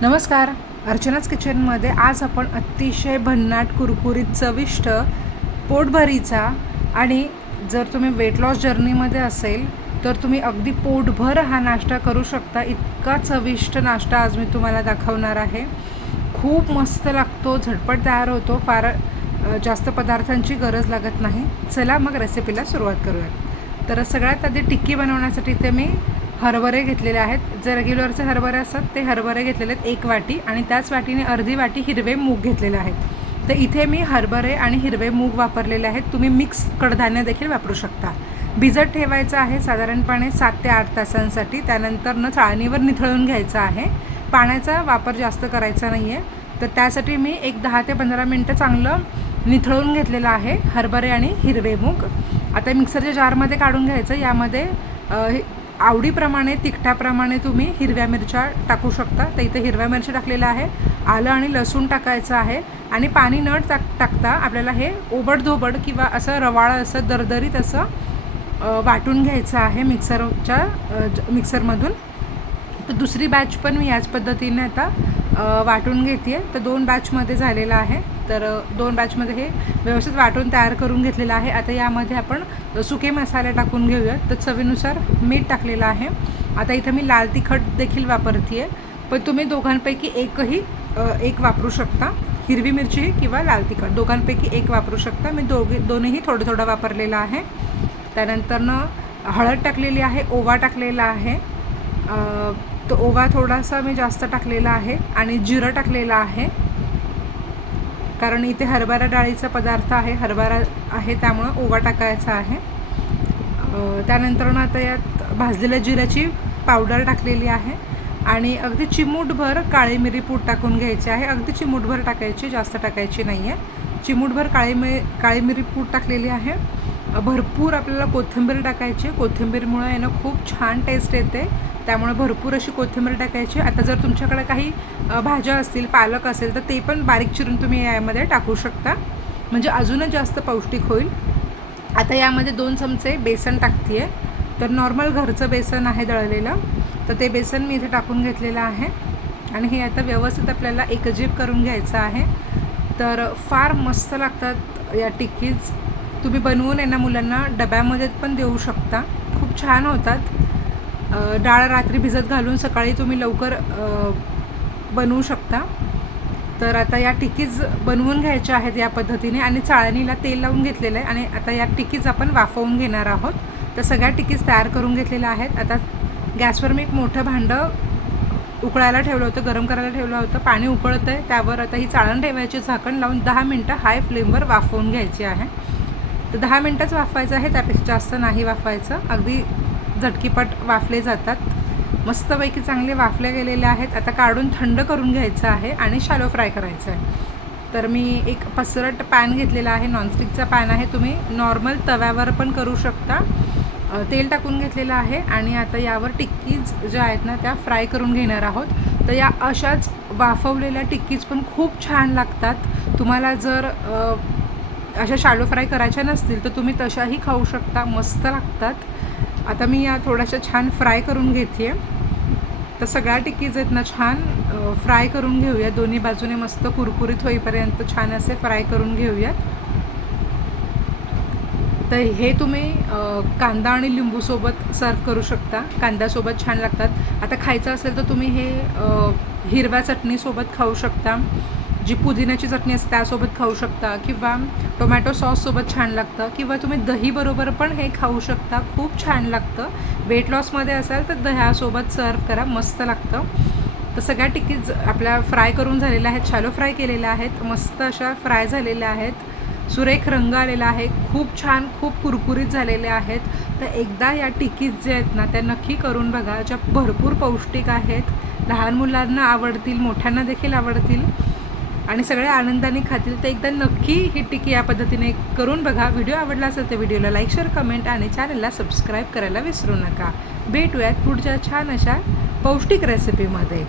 नमस्कार. अर्चनाच किचनमध्ये आज आपण अतिशय भन्नाट कुरकुरीत चविष्ट पोटभरीचा आणि जर तुम्ही वेट लॉस जर्नीमध्ये असेल तर तुम्ही अगदी पोटभर हा नाश्ता करू शकता. इतका चविष्ट नाश्ता आज मी तुम्हाला दाखवणार आहे. खूप मस्त लागतो, झटपट तयार होतो, फार जास्त पदार्थांची गरज लागत नाही. चला मग रेसिपीला सुरुवात करूयात. तर सगळ्यात आधी टिक्की बनवण्यासाठी ते मी हरभरे घेतलेले आहेत. जे रेग्युलरचे हरभरे असतात ते हरभरे घेतलेले आहेत 1 वाटी आणि त्याच वाटीने अर्धी वाटी हिरवे मूग घेतलेले आहेत. तर इथे मी हरभरे आणि हिरवे मूग वापरलेले आहेत. तुम्ही मिक्स कडधान्य देखील वापरू शकता. भिजत ठेवायचं आहे साधारणपणे 7 ते 8 तासांसाठी. त्यानंतर चाळणीवर निथळून घ्यायचं आहे. पाण्याचा वापर जास्त करायचा नाही आहे. तर त्यासाठी मी एक 10 ते 15 मिनटं चांगलं निथळून घेतलेलं आहे हरभरे आणि हिरवे मूग. आता मिक्सरच्या जारमध्ये काढून घ्यायचं. यामध्ये आवडीप्रमाणे तिखटाप्रमाणे तुम्ही हिरव्या मिरच्या टाकू शकता. तर इथे हिरव्या मिरची टाकलेल्या आहे. आलं आणि लसूण टाकायचं आहे आणि पाणी न टाकता आपल्याला हे ओबडधोबड किंवा असं रवाळं असं दरदरीत असं वाटून घ्यायचं आहे मिक्सरमधून. तर दुसरी बॅच पण मी याच पद्धतीने आता वाटून घेते आहे. तर 2 बॅचमध्ये झालेलं आहे. तर 2 बॅचमध्ये हे व्यवस्थित वाटून तयार करून घेतलेलं आहे. आता यामध्ये आपण सुके मसाले टाकून घेऊयात. तर चवीनुसार मीठ टाकलेलं आहे. आता इथं मी लाल तिखट देखील वापरते आहे, पण तुम्ही दोघांपैकी एक वापरू शकता. हिरवी मिरची किंवा लाल तिखट दोघांपैकी एक वापरू शकता. मी दोन्हीही थोडं थोडं वापरलेलं आहे. त्यानंतरनं हळद टाकलेली आहे, ओवा टाकलेला आहे. तो ओवा थोडासा मी जास्त टाकलेला आहे आणि जिरं टाकलेलं आहे, कारण इथे हरभरा डाळीचा पदार्थ आहे, हरभरा आहे त्यामुळं ओवा टाकायचा आहे. त्यानंतर आता यात भाजलेल्या जिऱ्याची पावडर टाकलेली आहे आणि अगदी चिमूटभर काळी मिरी पूड टाकून घ्यायची आहे. अगदी चिमूटभर टाकायची, जास्त टाकायची नाही आहे. चिमूटभर काळी मिरी पूड टाकलेली आहे. भरपूर आपल्याला कोथिंबीर टाकायची. कोथिंबीरमुळे आहे ना खूप छान टेस्ट येते, त्यामुळे भरपूर अशी कोथिंबीर टाकायची. आता जर तुमच्याकडे काही भाज्या असतील, पालक असेल तर ते पण बारीक चिरून तुम्ही यामध्ये टाकू शकता, म्हणजे अजूनच जास्त पौष्टिक होईल. आता यामध्ये 2 चमचे बेसन टाकते आहे. तर नॉर्मल घरचं बेसन आहे दळलेलं, तर ते बेसन मी इथे टाकून घेतलेलं आहे आणि हे आता व्यवस्थित आपल्याला एकजीव करून घ्यायचं आहे. तर फार मस्त लागतात या टिक्कीज. तुम्ही बनवून आहे ना मुलांना डब्यामध्ये पण देऊ शकता, खूप छान होतात. डाळ रात्री भिजत घालून सकाळी तुम्ही लवकर बनवू शकता. तर आता या टिक्कीज बनवून घ्यायच्या आहेत या पद्धतीने आणि चाळणीला तेल लावून घेतलेलं आहे आणि आता या टिक्कीज आपण वाफवून घेणार आहोत. तर सगळ्या टिक्कीज तयार करून घेतलेल्या आहेत. आता गॅसवर मी एक मोठं भांडं उकळायला ठेवलं होतं, गरम करायला ठेवलं होतं. पाणी उकळतं आहे, त्यावर आता ही चाळण ठेवायची, झाकण लावून 10 मिनटं हाय फ्लेमवर वाफवून घ्यायची आहे. तर 10 मिनटंच वाफवायचं आहे, त्यापेक्षा जास्त नाही वाफवायचं. अगदी झटकीपट वाफले जातात. मस्तपैकी चांगले वाफले गेलेले आहेत. आता काढून थंड करून घ्यायचं आहे आणि शॅलो फ्राय करायचं आहे. तर मी एक पसरट पॅन घेतलेला आहे, नॉनस्टिकचा पॅन आहे. तुम्ही नॉर्मल तव्यावर पण करू शकता. तेल टाकून घेतलेलं आहे आणि आता यावर टिक्कीज ज्या आहेत ना त्या फ्राय करून घेणार आहोत. तर या अशाच वाफवलेल्या टिक्कीज पण खूप छान लागतात. तुम्हाला जर अशा शॅलो फ्राय करायच्या नसतील तर तुम्ही तशाही खाऊ शकता, मस्त लागतात. आता मी या थोड्याशा छान फ्राय करून घेते आहे. तर सगळ्या टिक्कीज आहेत ना छान फ्राय करून घेऊया. दोन्ही बाजूने मस्त कुरकुरीत होईपर्यंत छान असे फ्राय करून घेऊयात. तर हे तुम्ही कांदा आणि लिंबूसोबत सर्व करू शकता. कांद्यासोबत छान लागतात. आता खायचं असेल तर तुम्ही हे हिरव्या चटणीसोबत खाऊ शकता. जी पुदिन्याची चटणी असते त्यासोबत खाऊ शकता किंवा टोमॅटो सॉससोबत छान लागतं किंवा तुम्ही दहीबरोबर पण हे खाऊ शकता. खूप छान लागतं. वेट लॉसमध्ये असाल तर दह्यासोबत सर्व करा, मस्त लागतं. तर सगळ्या टिक्कीज आपल्या फ्राय करून झालेल्या आहेत, शॅलो फ्राय केलेल्या आहेत, मस्त अशा फ्राय झालेल्या आहेत. सुरेख रंग आलेला आहे, खूप छान, खूप कुरकुरीत झालेले आहेत. तर एकदा या टिक्कीज जे आहेत ना त्या नक्की करून बघा, ज्या भरपूर पौष्टिक आहेत. लहान मुलांना आवडतील, मोठ्यांना देखील आवडतील आणि सगळे आनंदाने खातील. तर एकदा नक्की ही टिक्की या पद्धतीने करून बघा. व्हिडिओ आवडला असेल तर व्हिडिओला लाईक, शेअर, कमेंट आणि चॅनलला सबस्क्राईब करायला विसरू नका. भेटूयात पुढच्या छान अशा पौष्टिक रेसिपीमध्ये.